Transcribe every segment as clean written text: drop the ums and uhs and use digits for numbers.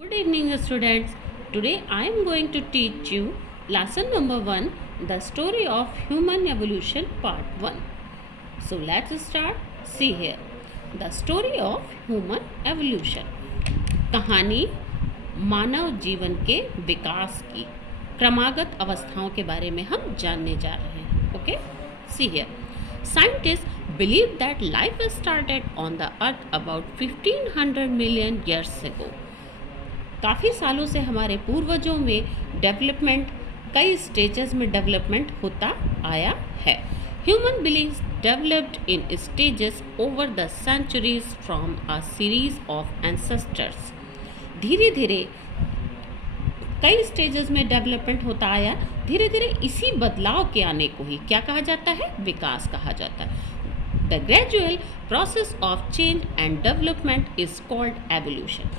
Good evening, students. Today I am going to teach you lesson number 1, the story of human evolution part 1. So let's start. See here. The story of human evolution. कहानी मानव जीवन के विकास की क्रमागत अवस्थाओं के बारे में हम जानने जा रहे हैं. Okay, see here. Scientists believe that life started on the earth about 1500 million years ago. काफ़ी सालों से हमारे पूर्वजों में डेवलपमेंट कई स्टेजेस में डेवलपमेंट होता आया है. Human beings developed in stages over the centuries from a series of ancestors. धीरे धीरे कई स्टेजेस में डेवलपमेंट होता आया. धीरे धीरे इसी बदलाव के आने को ही क्या कहा जाता है? विकास कहा जाता है. The gradual process of change and development is called evolution.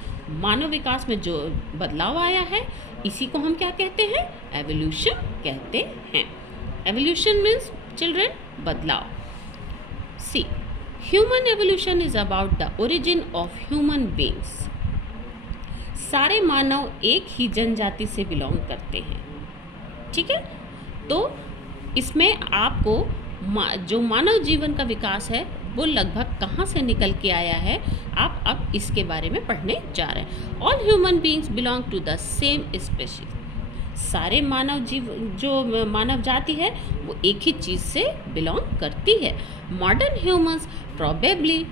मानव विकास में जो बदलाव आया है इसी को हम क्या कहते हैं? एवोल्यूशन कहते हैं. एवोल्यूशन मीन्स चिल्ड्रन बदलाव. See, human evolution is about the origin of human beings. सारे मानव एक ही जनजाति से बिलोंग करते हैं. ठीक है, तो इसमें आपको जो मानव जीवन का विकास है वो लगभग कहाँ से निकल के आया है आप अब इसके बारे में पढ़ने जा रहे हैं. All human beings belong to the same species. सारे मानव जीव जो मानव जाति है वो एक ही चीज़ से बिलोंग करती है. Modern humans probably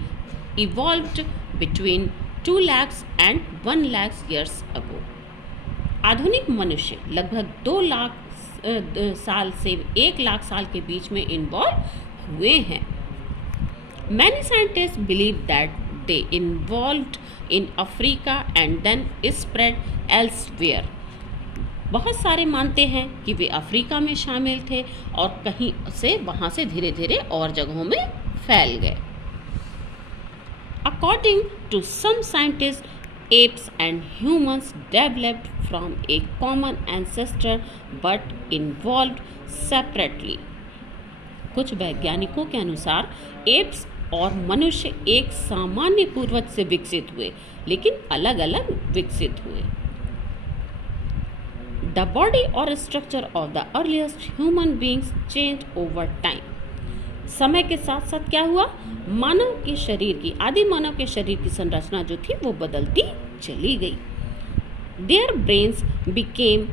evolved between 2 lakhs and 1 lakh years ago. आधुनिक मनुष्य लगभग 2 लाख साल से 1 लाख साल के बीच में इन्वॉल्व हुए हैं. Many scientists believe that they evolved in Africa and then spread elsewhere. बहुत सारे मानते हैं कि वे अफ्रीका में शामिल थे और कहीं से वहाँ से धीरे धीरे और जगहों में फैल गए. According to some scientists, apes and humans developed from a common ancestor but evolved separately. कुछ वैज्ञानिकों के अनुसार एप्स और मनुष्य एक सामान्य पूर्वज से विकसित हुए लेकिन अलग अलग विकसित हुए. द बॉडी और structure of the earliest human beings change over time. समय के साथ साथ क्या हुआ? मानव के शरीर की आदि मानव के शरीर की संरचना जो थी वो बदलती चली गई. Their brains became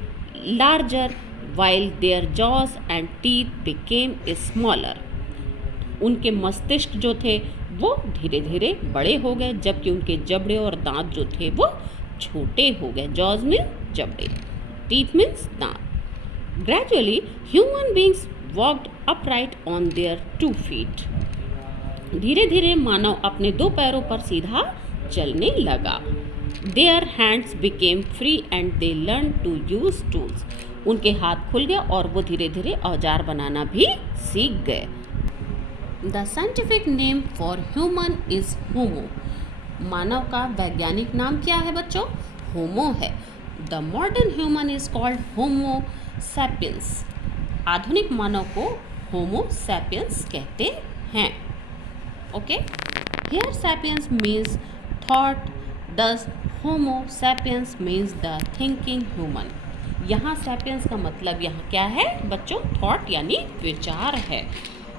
larger while their jaws and teeth became smaller. उनके मस्तिष्क जो थे वो धीरे धीरे बड़े हो गए जबकि उनके जबड़े और दांत जो थे वो छोटे हो गए. jaws मीन्स जबड़े, teeth मीन्स दांत. Gradually human beings walked upright on their 2 feet. धीरे धीरे मानव अपने 2 पैरों पर सीधा चलने लगा. Their hands became free and they learned to use tools. उनके हाथ खुल गए और वो धीरे धीरे औजार बनाना भी सीख गए. The scientific name for human is homo. मानव का वैज्ञानिक नाम क्या है बच्चों? होमो है. The modern human is called homo sapiens. आधुनिक मानव को होमो सैपियंस कहते हैं. Okay, here sapiens means thought, thus homo sapiens means the thinking human. यहाँ सैपियंस का मतलब यहाँ क्या है बच्चों? थॉट यानी विचार है.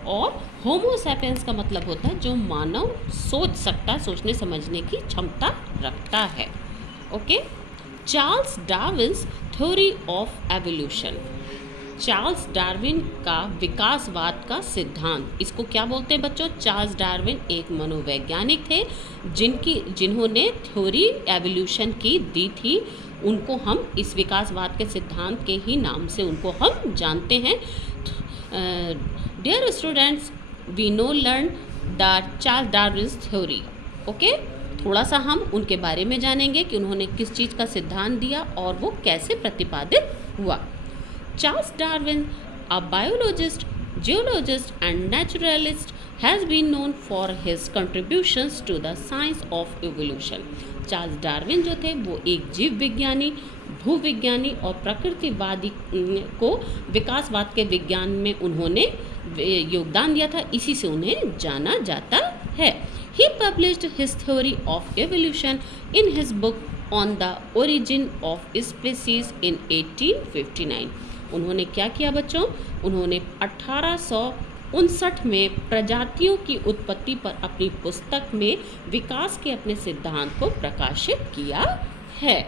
और होमो सैपियंस का मतलब होता है जो मानव सोच सकता, सोचने समझने की क्षमता रखता है. Okay, Charles Darwin's theory of evolution. Charles Darwin का विकासवाद का सिद्धांत, इसको क्या बोलते हैं बच्चों? चार्ल्स डार्विन एक मनोवैज्ञानिक थे जिन्होंने थ्योरी एवोल्यूशन की दी थी. उनको हम इस विकासवाद के सिद्धांत के ही नाम से उनको हम जानते हैं. Dear students, we know learn the Charles Darwin's theory. Okay, थोड़ा सा हम उनके बारे में जानेंगे कि उन्होंने किस चीज़ का सिद्धांत दिया और वो कैसे प्रतिपादित हुआ. Charles Darwin, a biologist, geologist and naturalist, has been known for his contributions to the science of evolution. Charles Darwin जो थे वो एक जीव विज्ञानी, भूविज्ञानी और प्रकृतिवादी को विकासवाद के विज्ञान में उन्होंने योगदान दिया था. इसी से उन्हें जाना जाता है. He published his theory of evolution in his book on the origin of species in 1859। उन्होंने क्या किया बच्चों? उन्होंने 1859 में प्रजातियों की उत्पत्ति पर अपनी पुस्तक में विकास के अपने सिद्धांत को प्रकाशित किया है।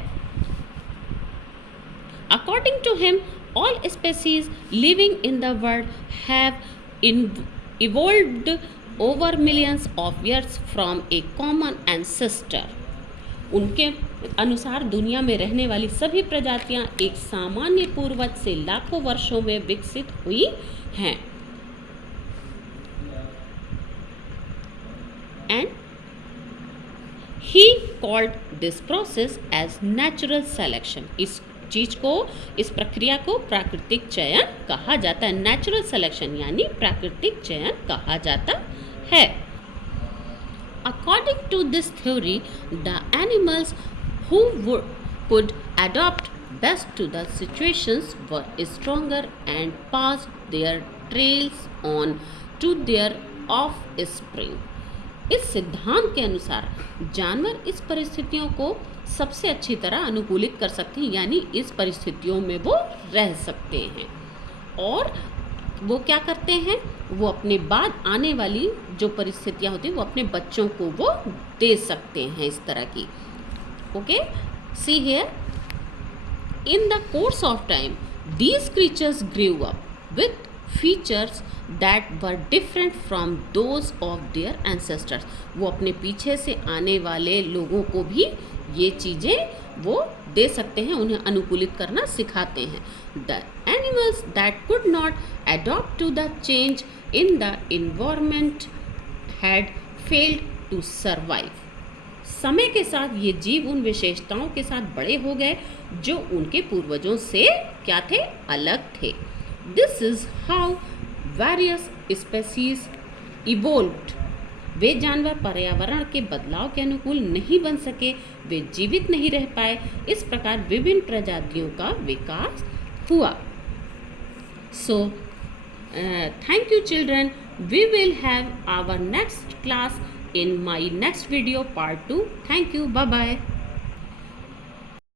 According to him, all species living in the world have evolved over millions of years from a common ancestor। उनके अनुसार दुनिया में रहने वाली सभी प्रजातियां एक सामान्य पूर्वज से लाखों वर्षों में विकसित हुई हैं। And he called this process as natural selection। इस चीज को, इस प्रक्रिया को प्राकृतिक चयन कहा जाता है। नेचुरल सिलेक्शन यानी प्राकृतिक चयन कहा जाता है। According to this theory, the animals who could adapt best to the situations were stronger and passed their trails on to their offspring। इस सिद्धांत के अनुसार जानवर इस परिस्थितियों को सबसे अच्छी तरह अनुकूलित कर सकते हैं, यानी इस परिस्थितियों में वो रह सकते हैं और वो क्या करते हैं, वो अपने बाद आने वाली जो परिस्थितियां होती हैं वो अपने बच्चों को वो दे सकते हैं इस तरह की। Okay, see here, in the course of time these creatures grew up with features that were different from those of their ancestors. वो अपने पीछे से आने वाले लोगों को भी ये चीज़ें वो दे सकते हैं, उन्हें अनुकूलित करना सिखाते हैं। The animals that could not adopt to the change in the environment had failed to survive. समय के साथ ये जीव उन विशेषताओं के साथ बड़े हो गए जो उनके पूर्वजों से क्या थे, अलग थे। This is how various species evolved. वे जानवर पर्यावरण के बदलाव के अनुकूल नहीं बन सके, वे जीवित नहीं रह पाए, इस प्रकार विभिन्न प्रजातियों का विकास हुआ। So thank you children, we will have our next class in my next video part 2. Thank you. Bye bye.